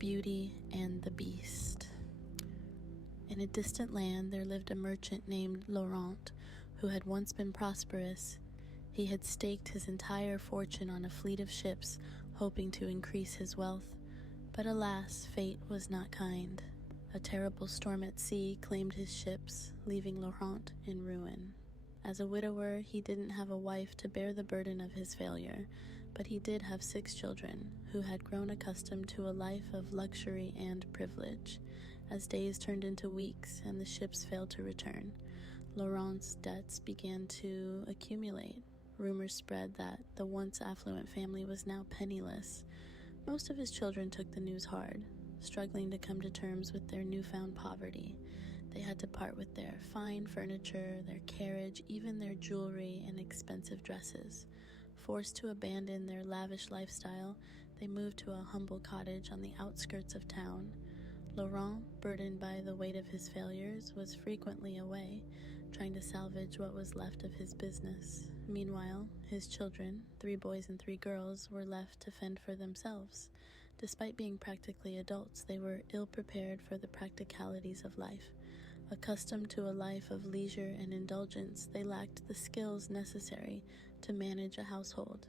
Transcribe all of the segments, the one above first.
Beauty and the Beast. In a distant land there lived a merchant named Laurent, who had once been prosperous. He had staked his entire fortune on a fleet of ships, hoping to increase his wealth. But alas, fate was not kind. A terrible storm at sea claimed his ships, leaving Laurent in ruin. As a widower, he didn't have a wife to bear the burden of his failure, but he did have 6 children, who had grown accustomed to a life of luxury and privilege. As days turned into weeks and the ships failed to return, Laurent's debts began to accumulate. Rumors spread that the once affluent family was now penniless. Most of his children took the news hard, struggling to come to terms with their newfound poverty. They had to part with their fine furniture, their carriage, even their jewelry and expensive dresses. Forced to abandon their lavish lifestyle, they moved to a humble cottage on the outskirts of town. Laurent, burdened by the weight of his failures, was frequently away, trying to salvage what was left of his business. Meanwhile, his children, 3 boys and 3 girls, were left to fend for themselves. Despite being practically adults, they were ill-prepared for the practicalities of life. Accustomed to a life of leisure and indulgence, they lacked the skills necessary to manage a household.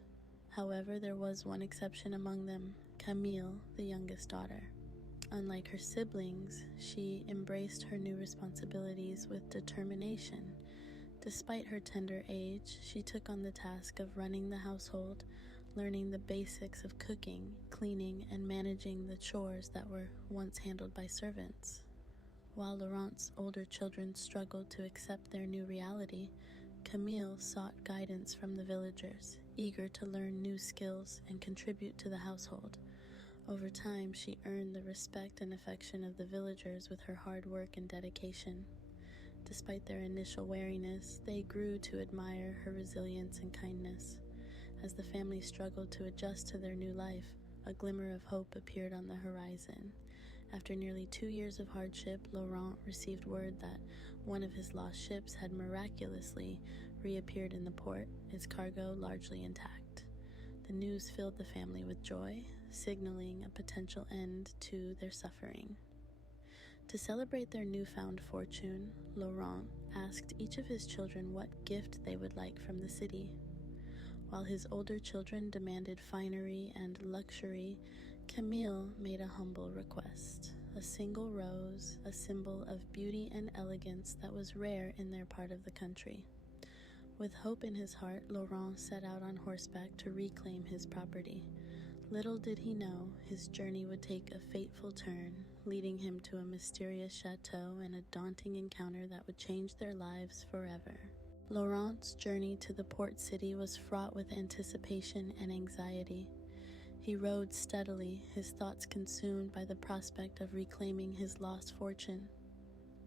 However, there was one exception among them, Camille, the youngest daughter. Unlike her siblings, she embraced her new responsibilities with determination. Despite her tender age, she took on the task of running the household, learning the basics of cooking, cleaning, and managing the chores that were once handled by servants. While Laurent's older children struggled to accept their new reality, Camille sought guidance from the villagers, eager to learn new skills and contribute to the household. Over time, she earned the respect and affection of the villagers with her hard work and dedication. Despite their initial wariness, they grew to admire her resilience and kindness. As the family struggled to adjust to their new life, a glimmer of hope appeared on the horizon. After nearly 2 years of hardship, Laurent received word that one of his lost ships had miraculously reappeared in the port, its cargo largely intact. The news filled the family with joy, signaling a potential end to their suffering. To celebrate their newfound fortune, Laurent asked each of his children what gift they would like from the city. While his older children demanded finery and luxury, Camille made a humble request: a single rose, a symbol of beauty and elegance that was rare in their part of the country. With hope in his heart, Laurent set out on horseback to reclaim his property. Little did he know, his journey would take a fateful turn, leading him to a mysterious chateau and a daunting encounter that would change their lives forever. Laurent's journey to the port city was fraught with anticipation and anxiety. He rode steadily, his thoughts consumed by the prospect of reclaiming his lost fortune.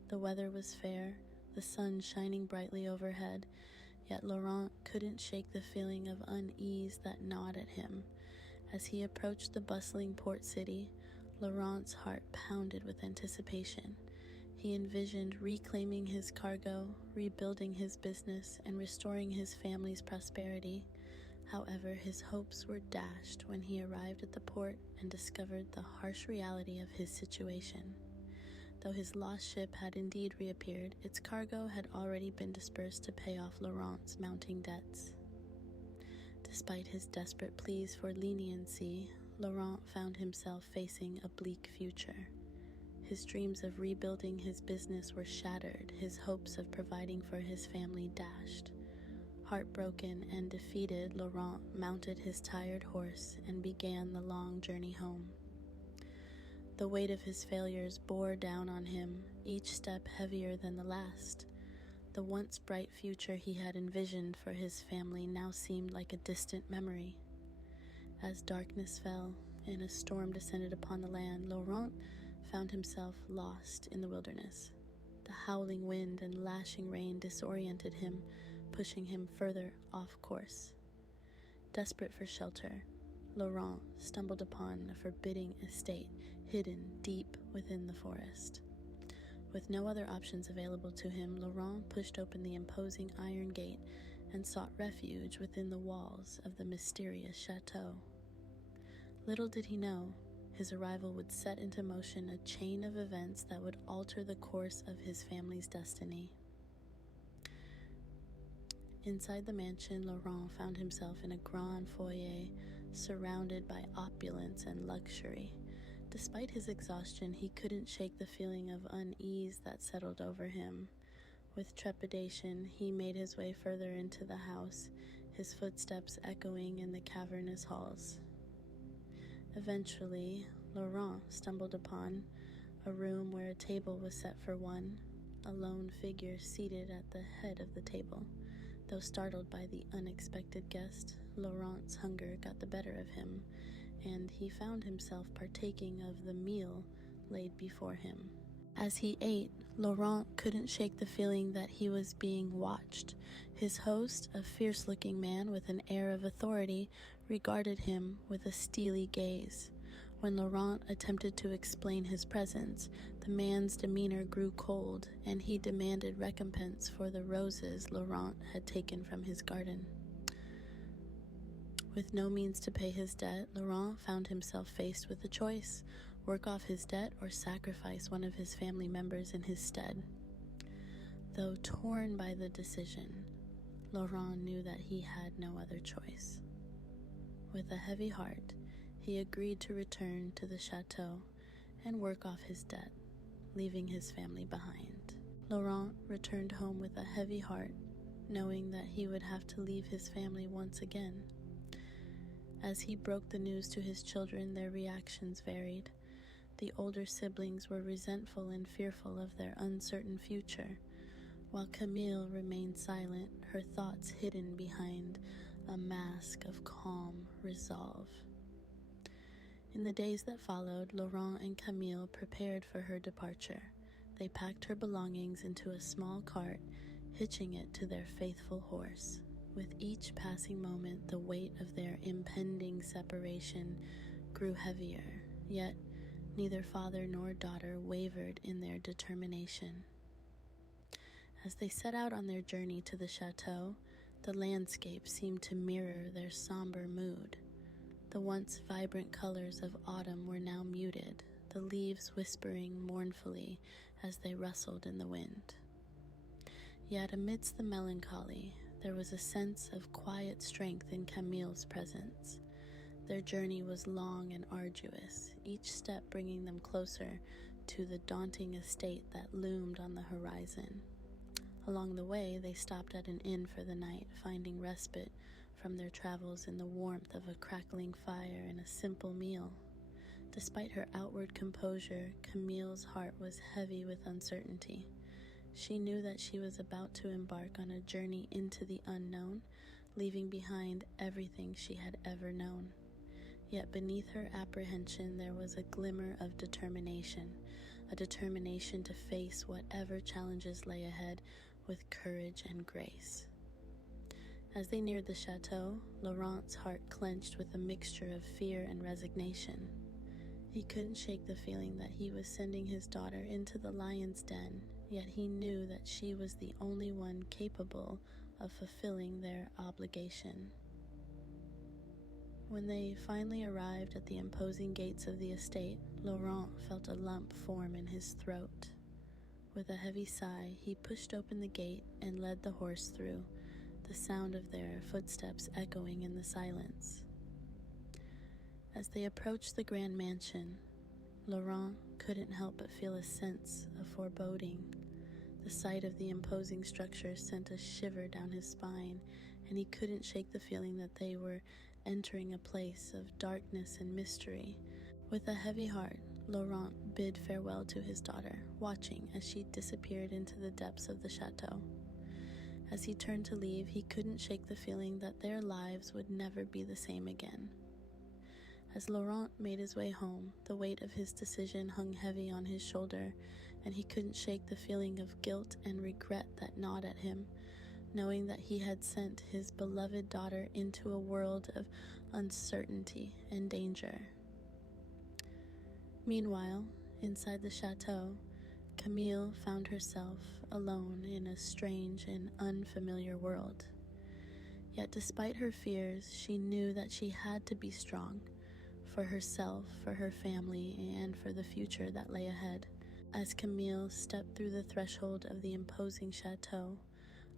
The weather was fair, the sun shining brightly overhead, yet Laurent couldn't shake the feeling of unease that gnawed at him. As he approached the bustling port city, Laurent's heart pounded with anticipation. He envisioned reclaiming his cargo, rebuilding his business, and restoring his family's prosperity. However, his hopes were dashed when he arrived at the port and discovered the harsh reality of his situation. Though his lost ship had indeed reappeared, its cargo had already been dispersed to pay off Laurent's mounting debts. Despite his desperate pleas for leniency, Laurent found himself facing a bleak future. His dreams of rebuilding his business were shattered, his hopes of providing for his family dashed. Heartbroken and defeated, Laurent mounted his tired horse and began the long journey home. The weight of his failures bore down on him, each step heavier than the last. The once bright future he had envisioned for his family now seemed like a distant memory. As darkness fell and a storm descended upon the land, Laurent found himself lost in the wilderness. The howling wind and lashing rain disoriented him, pushing him further off course. Desperate for shelter, Laurent stumbled upon a forbidding estate hidden deep within the forest. With no other options available to him, Laurent pushed open the imposing iron gate and sought refuge within the walls of the mysterious chateau. Little did he know, His arrival would set into motion a chain of events that would alter the course of his family's destiny. Inside the mansion, Laurent found himself in a grand foyer surrounded by opulence and luxury. Despite his exhaustion, he couldn't shake the feeling of unease that settled over him. With trepidation, he made his way further into the house, his footsteps echoing in the cavernous halls. Eventually, Laurent stumbled upon a room where a table was set for one, a lone figure seated at the head of the table. Though startled by the unexpected guest, Laurent's hunger got the better of him, and he found himself partaking of the meal laid before him. As he ate, Laurent couldn't shake the feeling that he was being watched. His host, a fierce-looking man with an air of authority, regarded him with a steely gaze. When Laurent attempted to explain his presence, the man's demeanor grew cold, and he demanded recompense for the roses Laurent had taken from his garden. With no means to pay his debt, Laurent found himself faced with a choice: work off his debt or sacrifice one of his family members in his stead. Though torn by the decision, Laurent knew that he had no other choice. With a heavy heart, he agreed to return to the chateau and work off his debt, leaving his family behind. Laurent returned home with a heavy heart, knowing that he would have to leave his family once again. As he broke the news to his children, their reactions varied. The older siblings were resentful and fearful of their uncertain future, while Camille remained silent, her thoughts hidden behind a mask of calm resolve. In the days that followed, Laurent and Camille prepared for her departure. They packed her belongings into a small cart, hitching it to their faithful horse. With each passing moment, the weight of their impending separation grew heavier, yet neither father nor daughter wavered in their determination. As they set out on their journey to the chateau, the landscape seemed to mirror their somber mood. The once vibrant colors of autumn were now muted, the leaves whispering mournfully as they rustled in the wind. Yet amidst the melancholy, there was a sense of quiet strength in Camille's presence. Their journey was long and arduous, each step bringing them closer to the daunting estate that loomed on the horizon. Along the way, they stopped at an inn for the night, finding respite from their travels in the warmth of a crackling fire and a simple meal. Despite her outward composure, Camille's heart was heavy with uncertainty. She knew that she was about to embark on a journey into the unknown, leaving behind everything she had ever known. Yet beneath her apprehension there was a glimmer of determination, a determination to face whatever challenges lay ahead with courage and grace. As they neared the chateau, Laurent's heart clenched with a mixture of fear and resignation. He couldn't shake the feeling that he was sending his daughter into the lion's den, yet he knew that she was the only one capable of fulfilling their obligation. When they finally arrived at the imposing gates of the estate, Laurent felt a lump form in his throat. With a heavy sigh, he pushed open the gate and led the horse through, the sound of their footsteps echoing in the silence. As they approached the grand mansion, Laurent couldn't help but feel a sense of foreboding. The sight of the imposing structure sent a shiver down his spine, and he couldn't shake the feeling that they were entering a place of darkness and mystery. With a heavy heart, Laurent bid farewell to his daughter, watching as she disappeared into the depths of the chateau. As he turned to leave, he couldn't shake the feeling that their lives would never be the same again. As Laurent made his way home, the weight of his decision hung heavy on his shoulder, and he couldn't shake the feeling of guilt and regret that gnawed at him, knowing that he had sent his beloved daughter into a world of uncertainty and danger. Meanwhile, inside the chateau, Camille found herself alone in a strange and unfamiliar world. Yet despite her fears, she knew that she had to be strong, for herself, for her family, and for the future that lay ahead. As Camille stepped through the threshold of the imposing chateau,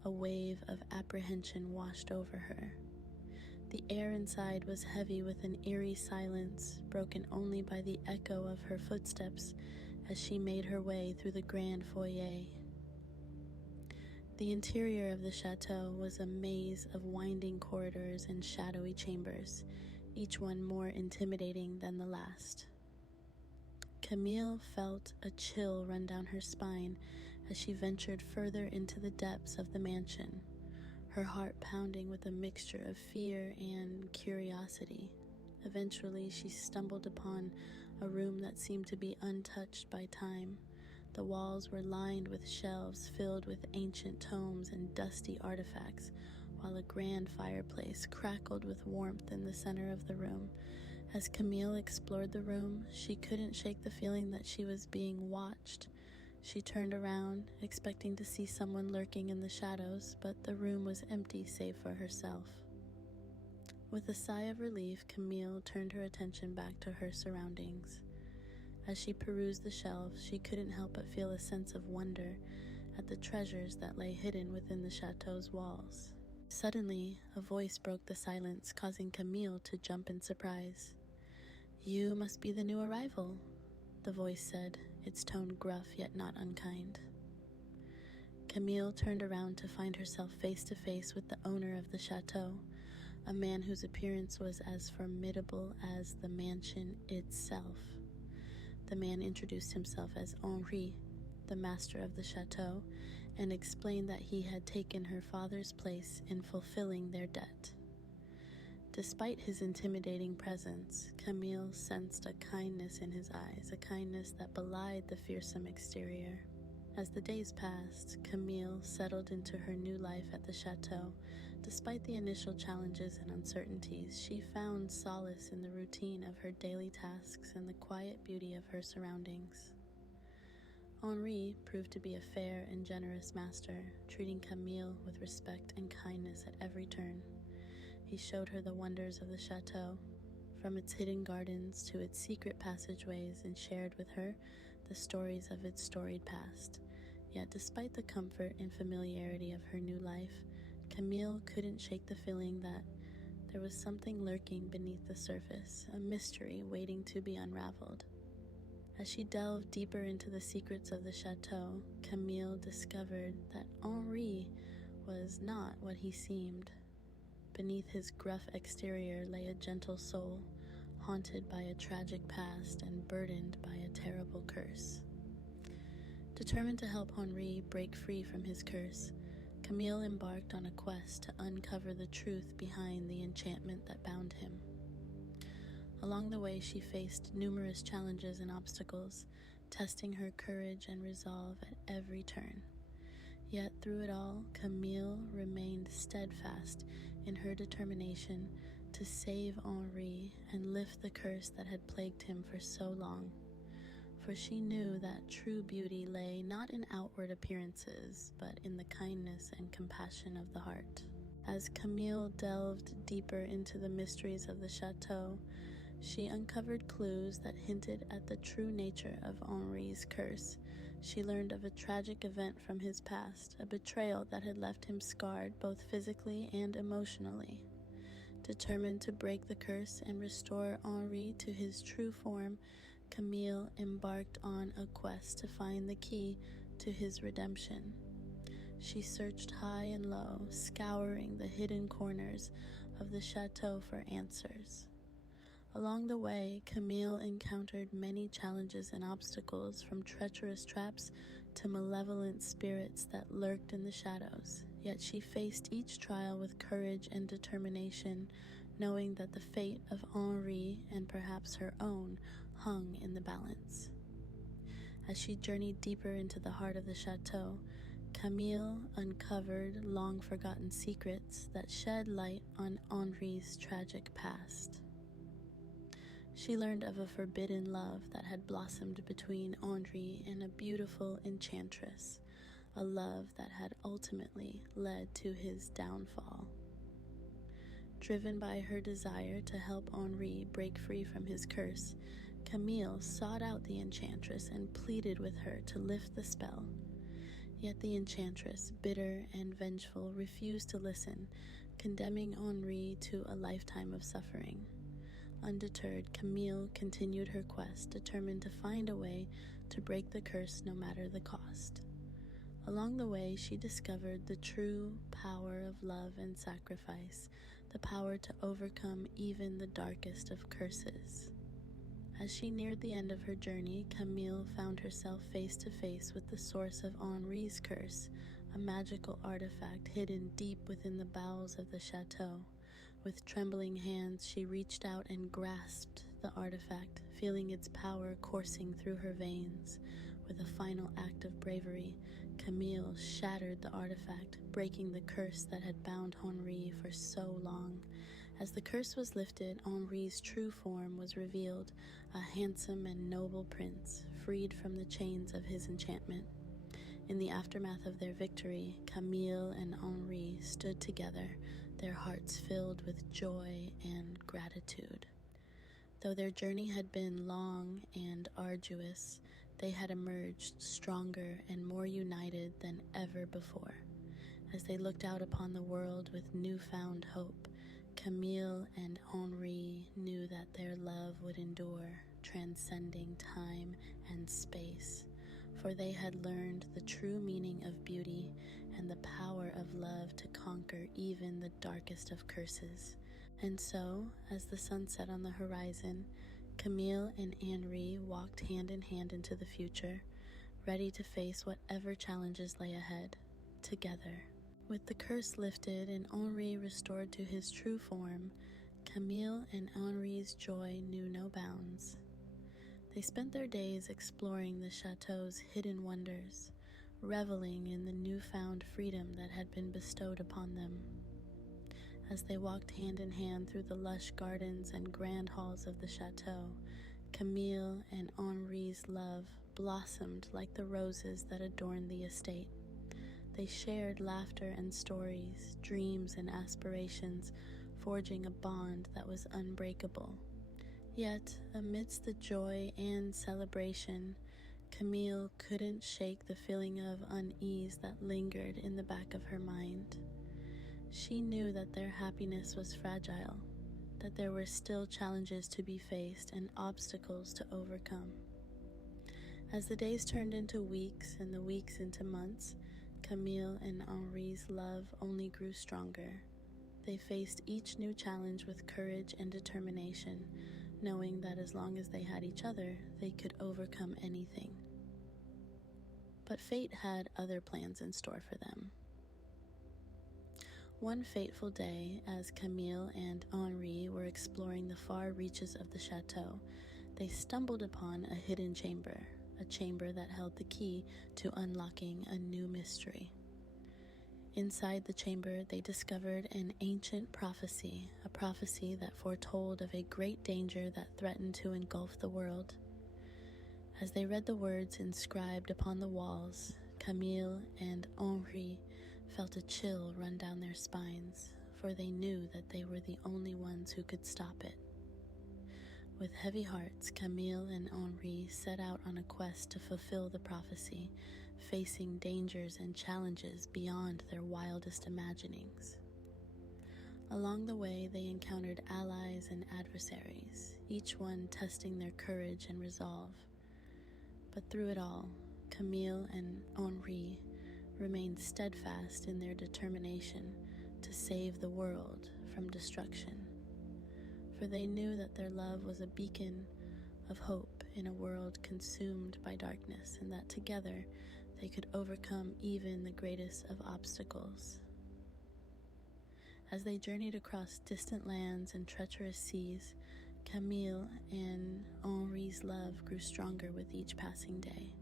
a wave of apprehension washed over her. The air inside was heavy with an eerie silence, broken only by the echo of her footsteps as she made her way through the grand foyer. The interior of the chateau was a maze of winding corridors and shadowy chambers, each one more intimidating than the last. Camille felt a chill run down her spine as she ventured further into the depths of the mansion, her heart pounding with a mixture of fear and curiosity. Eventually, she stumbled upon a room that seemed to be untouched by time. The walls were lined with shelves filled with ancient tomes and dusty artifacts, while a grand fireplace crackled with warmth in the center of the room. As Camille explored the room, she couldn't shake the feeling that she was being watched. She turned around, expecting to see someone lurking in the shadows, but the room was empty save for herself. With a sigh of relief, Camille turned her attention back to her surroundings. As she perused the shelves, she couldn't help but feel a sense of wonder at the treasures that lay hidden within the chateau's walls. Suddenly, a voice broke the silence, causing Camille to jump in surprise. "You must be the new arrival," the voice said, its tone gruff yet not unkind. Camille turned around to find herself face to face with the owner of the chateau, a man whose appearance was as formidable as the mansion itself. The man introduced himself as Henri, the master of the chateau, and explained that he had taken her father's place in fulfilling their debt. Despite his intimidating presence, Camille sensed a kindness in his eyes, a kindness that belied the fearsome exterior. As the days passed, Camille settled into her new life at the chateau. Despite the initial challenges and uncertainties, she found solace in the routine of her daily tasks and the quiet beauty of her surroundings. Henri proved to be a fair and generous master, treating Camille with respect and kindness at every turn. He showed her the wonders of the chateau, from its hidden gardens to its secret passageways, and shared with her the stories of its storied past. Yet despite the comfort and familiarity of her new life, Camille couldn't shake the feeling that there was something lurking beneath the surface, a mystery waiting to be unraveled. As she delved deeper into the secrets of the chateau, Camille discovered that Henri was not what he seemed. Beneath his gruff exterior lay a gentle soul, haunted by a tragic past and burdened by a terrible curse. Determined to help Henri break free from his curse, Camille embarked on a quest to uncover the truth behind the enchantment that bound him. Along the way, she faced numerous challenges and obstacles, testing her courage and resolve at every turn. Yet through it all, Camille remained steadfast in her determination to save Henri and lift the curse that had plagued him for so long. For she knew that true beauty lay not in outward appearances, but in the kindness and compassion of the heart. As Camille delved deeper into the mysteries of the chateau, she uncovered clues that hinted at the true nature of Henri's curse. She learned of a tragic event from his past, a betrayal that had left him scarred both physically and emotionally. Determined to break the curse and restore Henri to his true form, Camille embarked on a quest to find the key to his redemption. She searched high and low, scouring the hidden corners of the chateau for answers. Along the way, Camille encountered many challenges and obstacles, from treacherous traps to malevolent spirits that lurked in the shadows. Yet she faced each trial with courage and determination, knowing that the fate of Henri, and perhaps her own, hung in the balance. As she journeyed deeper into the heart of the chateau, Camille uncovered long-forgotten secrets that shed light on Henri's tragic past. She learned of a forbidden love that had blossomed between Henri and a beautiful enchantress, a love that had ultimately led to his downfall. Driven by her desire to help Henri break free from his curse, Camille sought out the enchantress and pleaded with her to lift the spell. Yet the enchantress, bitter and vengeful, refused to listen, condemning Henri to a lifetime of suffering. Undeterred, Camille continued her quest, determined to find a way to break the curse no matter the cost. Along the way, she discovered the true power of love and sacrifice, the power to overcome even the darkest of curses. As she neared the end of her journey, Camille found herself face to face with the source of Henri's curse, a magical artifact hidden deep within the bowels of the chateau. With trembling hands, she reached out and grasped the artifact, feeling its power coursing through her veins. With a final act of bravery, Camille shattered the artifact, breaking the curse that had bound Henri for so long. As the curse was lifted, Henri's true form was revealed, a handsome and noble prince, freed from the chains of his enchantment. In the aftermath of their victory, Camille and Henri stood together, their hearts filled with joy and gratitude. Though their journey had been long and arduous, they had emerged stronger and more united than ever before. As they looked out upon the world with newfound hope, Camille and Henri knew that their love would endure, transcending time and space, for they had learned the true meaning of beauty and the power of love to conquer even the darkest of curses. And so, as the sun set on the horizon, Camille and Henri walked hand in hand into the future, ready to face whatever challenges lay ahead, together. With the curse lifted and Henri restored to his true form, Camille and Henri's joy knew no bounds. They spent their days exploring the chateau's hidden wonders, reveling in the newfound freedom that had been bestowed upon them. As they walked hand in hand through the lush gardens and grand halls of the chateau, Camille and Henri's love blossomed like the roses that adorned the estate. They shared laughter and stories, dreams and aspirations, forging a bond that was unbreakable. Yet, amidst the joy and celebration, Camille couldn't shake the feeling of unease that lingered in the back of her mind. She knew that their happiness was fragile, that there were still challenges to be faced and obstacles to overcome. As the days turned into weeks and the weeks into months, Camille and Henri's love only grew stronger. They faced each new challenge with courage and determination, knowing that as long as they had each other, they could overcome anything. But fate had other plans in store for them. One fateful day, as Camille and Henri were exploring the far reaches of the chateau, they stumbled upon a hidden chamber, a chamber that held the key to unlocking a new mystery. Inside the chamber, they discovered an ancient prophecy, a prophecy that foretold of a great danger that threatened to engulf the world. As they read the words inscribed upon the walls, Camille and Henri felt a chill run down their spines, for they knew that they were the only ones who could stop it. With heavy hearts, Camille and Henri set out on a quest to fulfill the prophecy, facing dangers and challenges beyond their wildest imaginings. Along the way, they encountered allies and adversaries, each one testing their courage and resolve. But through it all, Camille and Henri remained steadfast in their determination to save the world from destruction. For they knew that their love was a beacon of hope in a world consumed by darkness, and that together they could overcome even the greatest of obstacles. As they journeyed across distant lands and treacherous seas, Camille and Henri's love grew stronger with each passing day.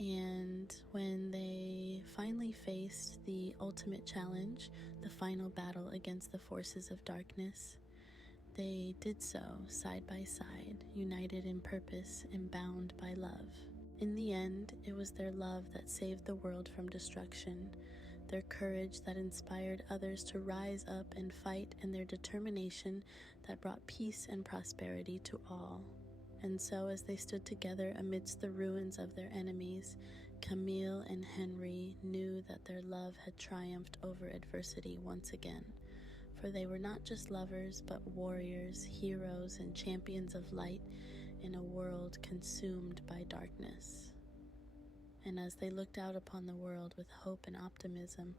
And when they finally faced the ultimate challenge, the final battle against the forces of darkness, they did so side by side, united in purpose and bound by love. In the end, it was their love that saved the world from destruction, their courage that inspired others to rise up and fight, and their determination that brought peace and prosperity to all. And so, as they stood together amidst the ruins of their enemies, Camille and Henri knew that their love had triumphed over adversity once again. For they were not just lovers, but warriors, heroes, and champions of light in a world consumed by darkness. And as they looked out upon the world with hope and optimism,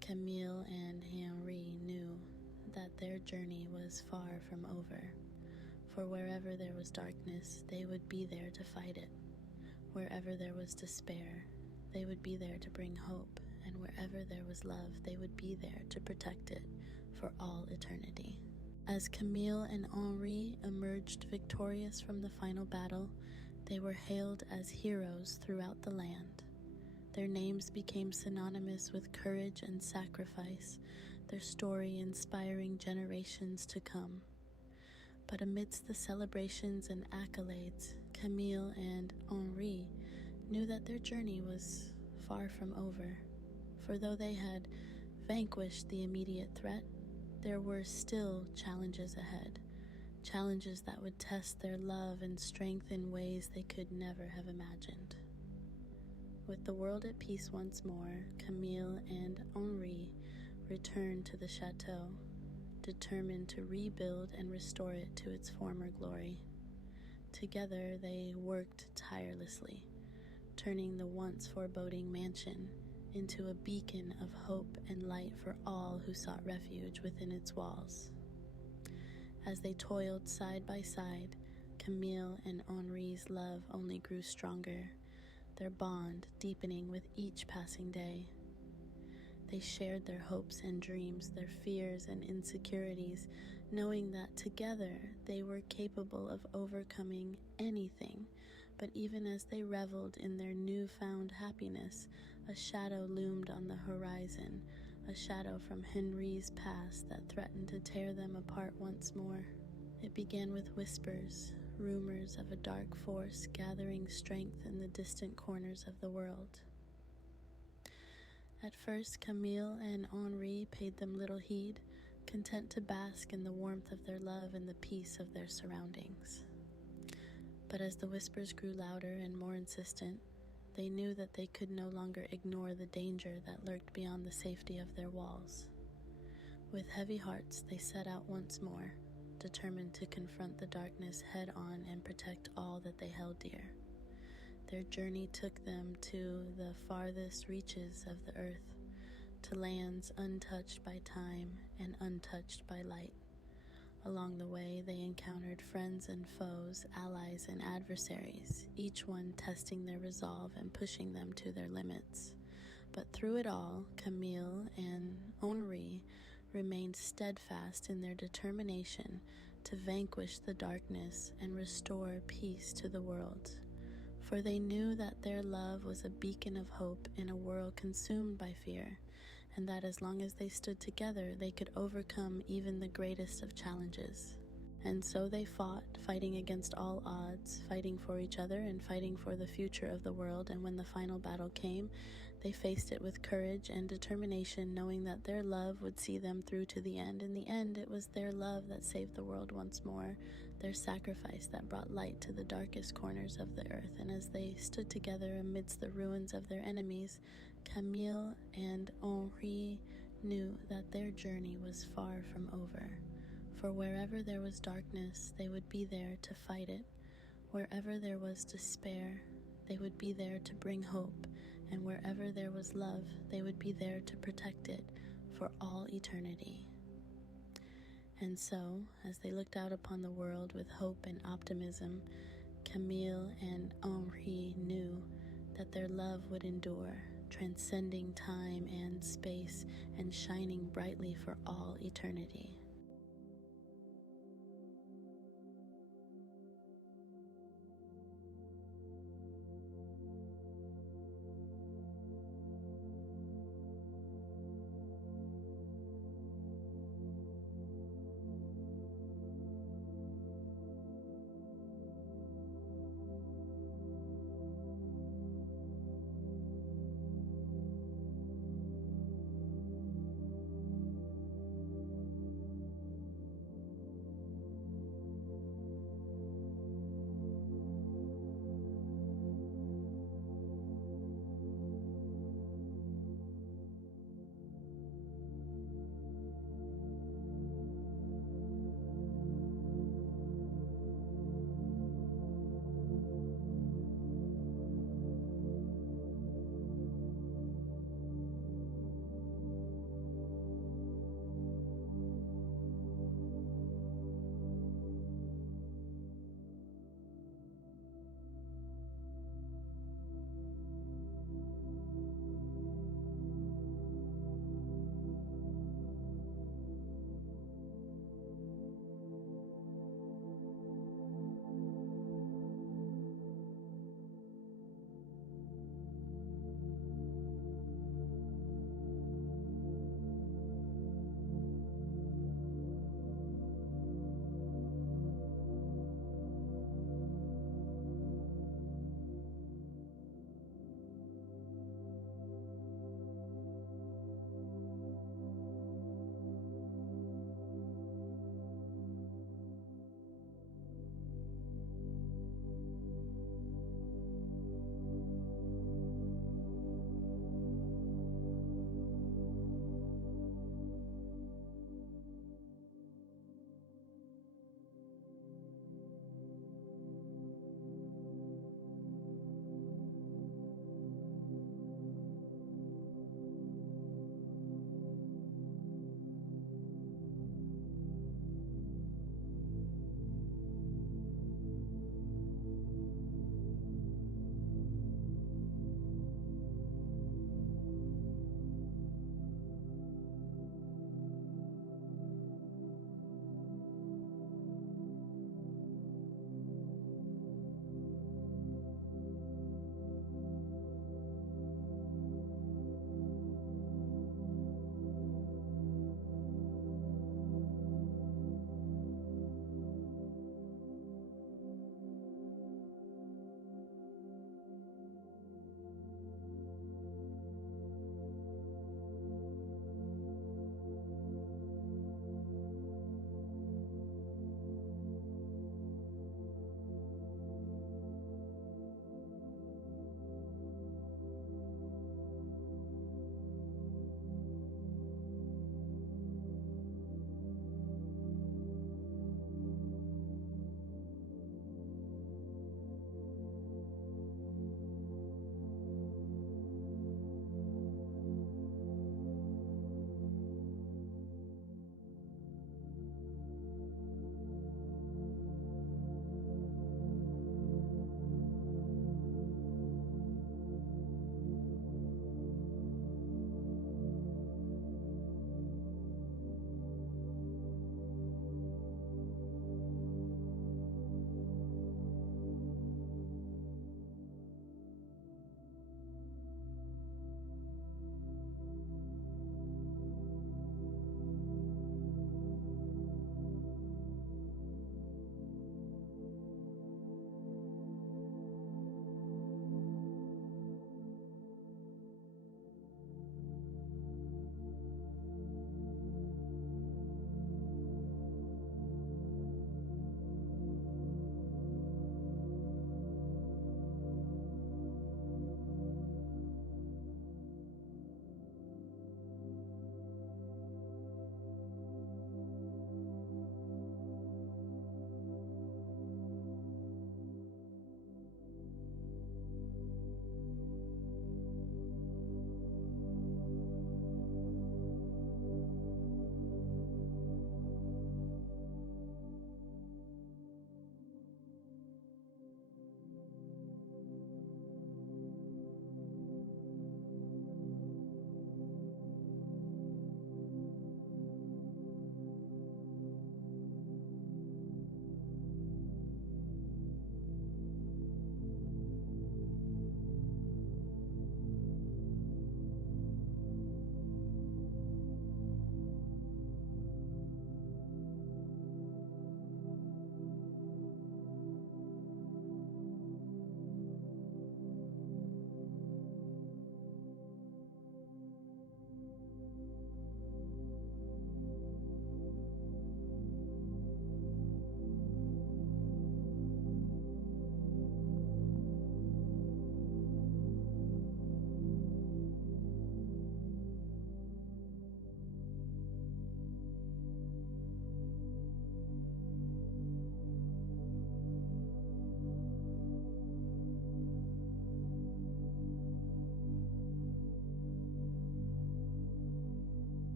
Camille and Henri knew that their journey was far from over. For wherever there was darkness, they would be there to fight it. Wherever there was despair, they would be there to bring hope. And wherever there was love, they would be there to protect it for all eternity. As Camille and Henri emerged victorious from the final battle, they were hailed as heroes throughout the land. Their names became synonymous with courage and sacrifice, their story inspiring generations to come. But amidst the celebrations and accolades, Camille and Henri knew that their journey was far from over. For though they had vanquished the immediate threat, there were still challenges ahead, challenges that would test their love and strength in ways they could never have imagined. With the world at peace once more, Camille and Henri returned to the chateau, determined to rebuild and restore it to its former glory. Together they worked tirelessly, turning the once foreboding mansion into a beacon of hope and light for all who sought refuge within its walls. As they toiled side by side, Camille and Henri's love only grew stronger, their bond deepening with each passing day. They shared their hopes and dreams, their fears and insecurities, knowing that together they were capable of overcoming anything. But even as they reveled in their newfound happiness, a shadow loomed on the horizon, a shadow from Henri's past that threatened to tear them apart once more. It began with whispers, rumors of a dark force gathering strength in the distant corners of the world. At first, Camille and Henri paid them little heed, content to bask in the warmth of their love and the peace of their surroundings. But as the whispers grew louder and more insistent, they knew that they could no longer ignore the danger that lurked beyond the safety of their walls. With heavy hearts, they set out once more, determined to confront the darkness head-on and protect all that they held dear. Their journey took them to the farthest reaches of the earth, to lands untouched by time and untouched by light. Along the way, they encountered friends and foes, allies and adversaries, each one testing their resolve and pushing them to their limits. But through it all, Camille and Henri remained steadfast in their determination to vanquish the darkness and restore peace to the world. For they knew that their love was a beacon of hope in a world consumed by fear, and that as long as they stood together, they could overcome even the greatest of challenges. And so they fought, fighting against all odds, fighting for each other and fighting for the future of the world. And when the final battle came, they faced it with courage and determination, knowing that their love would see them through to the end. In the end, it was their love that saved the world once more, their sacrifice that brought light to the darkest corners of the earth. And as they stood together amidst the ruins of their enemies, Camille and Henri knew that their journey was far from over. For wherever there was darkness, they would be there to fight it. Wherever there was despair, they would be there to bring hope. And wherever there was love, they would be there to protect it for all eternity. And so, as they looked out upon the world with hope and optimism, Camille and Henri knew that their love would endure, transcending time and space and shining brightly for all eternity.